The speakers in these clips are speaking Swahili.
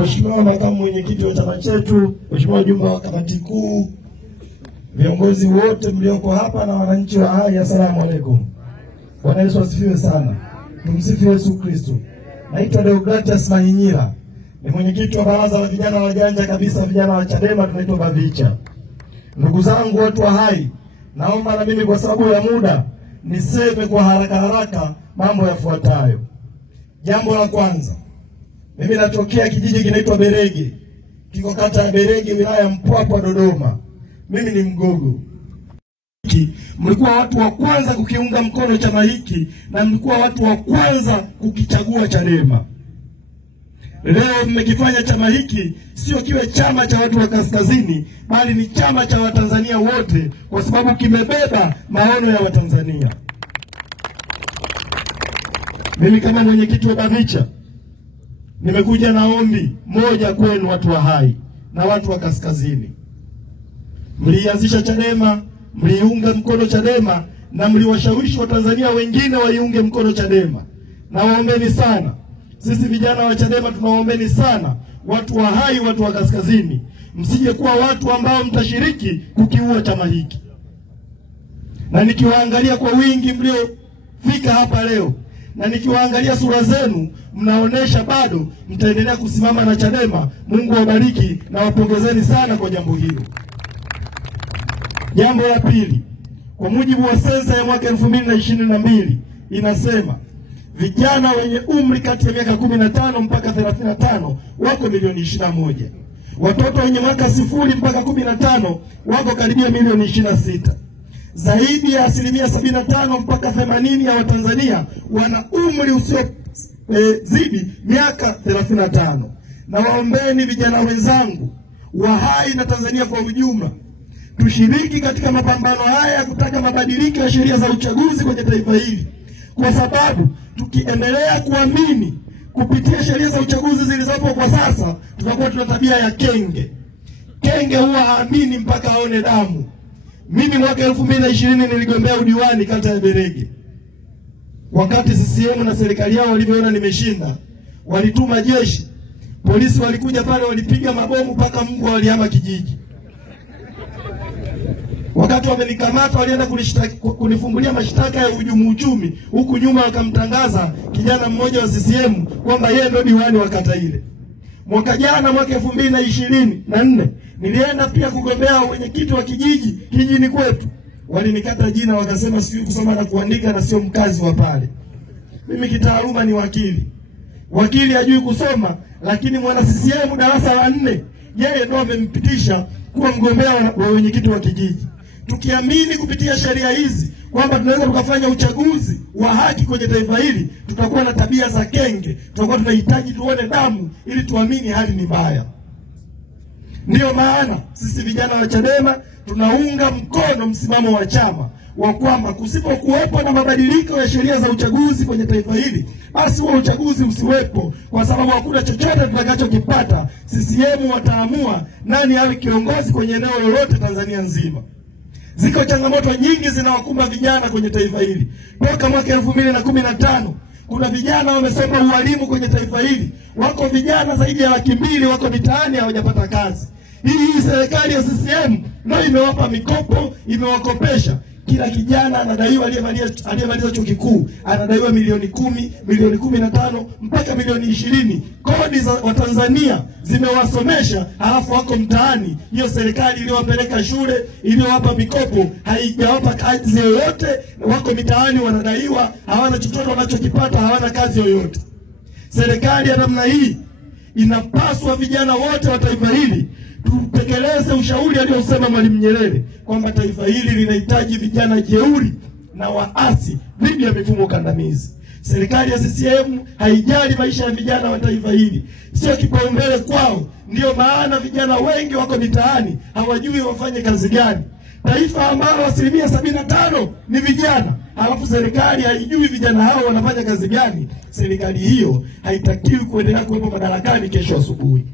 Mheshimiwa makamu mwenyekiti wa chama chetu, Mheshimiwa wajumbe wa kamati kuu, viongozi wote mlioko hapa na wananchi wa Hai, asalamu alaykum. Bwana Yesu asifiwe sana. Tumsifu Yesu Kristo. Naitwa Deogratias Mahinyira. Ni mwenyekiti wa baraza la vijana wajanja kabisa, vijana wa Chadema, tunaitwa Bavicha. Ndugu zangu watu wa Hai, naomba na mimi kwa sababu ya muda niseme kwa haraka mambo yafuatayo. Jambo la kwanza, mimi natokea kijiji kinaitwa Berege, kiko kata ya Berege, wilaya ya Mpwapwa, Dodoma. Mimi ni Mgogo. Mlikuwa watu wa kwanza kukiunga mkono chama hiki na mlikuwa watu wa kwanza kukichagua Chadema. Leo mmekifanya chama hiki sio kiwe chama cha watu wa kaskazini, bali ni chama cha Watanzania wote, kwa sababu kimebeba maono ya Watanzania. Mimi kama mwenyekiti wa Bavicha nimekuja na ombi moja kwenu watu wa Hai na watu wa kaskazini. Mlianzisha Chadema, mliunga mkono Chadema na mliwashawishi Watanzania wengine waiunge mkono Chadema. Na waombeni sana, sisi vijana wa Chadema tunawaombeni sana watu wa Hai, watu wa kaskazini, msije kuwa watu ambao mtashiriki kukiua chama hiki. Na nikiwaangalia kwa wingi mliofika hapa leo, na nikiwaangalia sura zenu, mnaonesha bado mtaendelea kusimama na Chadema. Mungu awabariki na wapongezeni sana kwa jambo hilo. Jambo la pili, kwa mujibu wa sensa ya mwaka 2022 inasema vijana wenye umri kati ya miaka 15 mpaka 35 wako milioni 21. Watoto wenye miaka 0 mpaka 15 wako karibia milioni 26. Zaidi ya 75% mpaka 80% ya Watanzania wana umri usio zidi miaka 35. Na waombeni vijana wenzangu wa Hai na Tanzania kwa ujumla, tushiriki katika mapambano haya ya kutaka mabadiliko ya sheria za uchaguzi kwenye taifa hili, kwa sababu tukiendelea kuamini kupitia sheria za uchaguzi zilizopo kwa sasa, tutakuwa tuna tabia ya kenge. Kenge huwa haamini mpaka aone damu. Mimi mwaka 2020 niligombea udiwani kata ya Berege. Wakati CCM na serikali yao walivyoona nimeshinda, walituma jeshi. Polisi walikuja pale, walipiga mabomu mpaka mbwa walihama kijiji. Wakati wamenikamata, walienda kunifungulia mashtaka ya uhujumu uchumi. Huku nyuma wakamtangaza kijana mmoja wa CCM kwamba yeye ndio diwani wa kata ile. Mwaka jana, mwaka 2024, nilienda pia kugombea mwenyekiti wa kijijini kwetu. Walinikata jina, wakasema sijui kusoma na kuandika na sio mkazi wa pale. Mimi kitaaluma ni wakili. Wakili hajui kusoma, lakini mwana CCM darasa la 4 yeye ndio amempitisha kuwa mgombea wa mwenyekiti wa kijiji. Tukiamini kupitia sheria hizi kwamba tunaweza tukafanya uchaguzi wa haki kwenye taifa hili, tutakuwa na tabia za kenge, tutakuwa tunahitaji tuone damu ili tuamini hali ni mbaya. Ndio maana sisi vijana wa Chadema tunaunga mkono msimamo wa chama wa kwamba kusipokuwepo na mabadiliko ya sheria za uchaguzi kwenye taifa hili, basi huo uchaguzi usiwepo, kwa sababu hakuna chochote tutakachokipata. CCM wataamua nani awe kiongozi kwenye eneo lolote Tanzania nzima. Ziko changamoto nyingi zinawakumba vijana kwenye taifa hili. Toka mwaka 2015 kuna vijana wamesoma ualimu kwenye taifa hili. Wako vijana zaidi ya 200,000 wako mitaani hawajapata kazi. Hii serikali ya CCM ndio imewapa mikopo, imewakopesha. Kila kijana anadaiwa, aliyemaliza chuo kikuu anadaiwa milioni 10, milioni 15 mpaka milioni 20. Kodi za Watanzania zimewasomesha, halafu wako mtaani. Hiyo serikali iliyowapeleka shule, iliyowapa mikopo, haijawapa kazi yoyote. Wako mitaani wanadaiwa, hawana chochote wanachokipata, hawana kazi yoyote. Serikali ya namna hii inapaswa vijana wote wa taifa hili tutekeleze ushauri aliosema Mwalimu Nyerere kwamba taifa hili linahitaji vijana jeuri na waasi dhidi ya mifumo kandamizi. Serikali ya CCM haijali maisha ya vijana wa taifa hili, sio kipaumbele kwao. Ndio maana vijana wengi wako mitaani hawajui wafanye kazi gani. Taifa ambalo 75% ni vijana, halafu serikali haijui vijana hao wanafanya kazi gani. Serikali hiyo haitakiwi kuendelea kuwepo madarakani kesho asubuhi.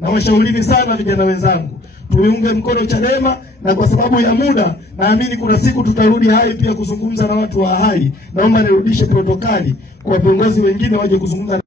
Na washaurini sana vijana wenzangu, tuunge mkono Chadema, na kwa sababu ya muda naamini kuna siku tutarudi Hai pia kuzungumza na watu wa Hai. Naomba nirudishe protokali kwa viongozi wengine waje kuzungumza.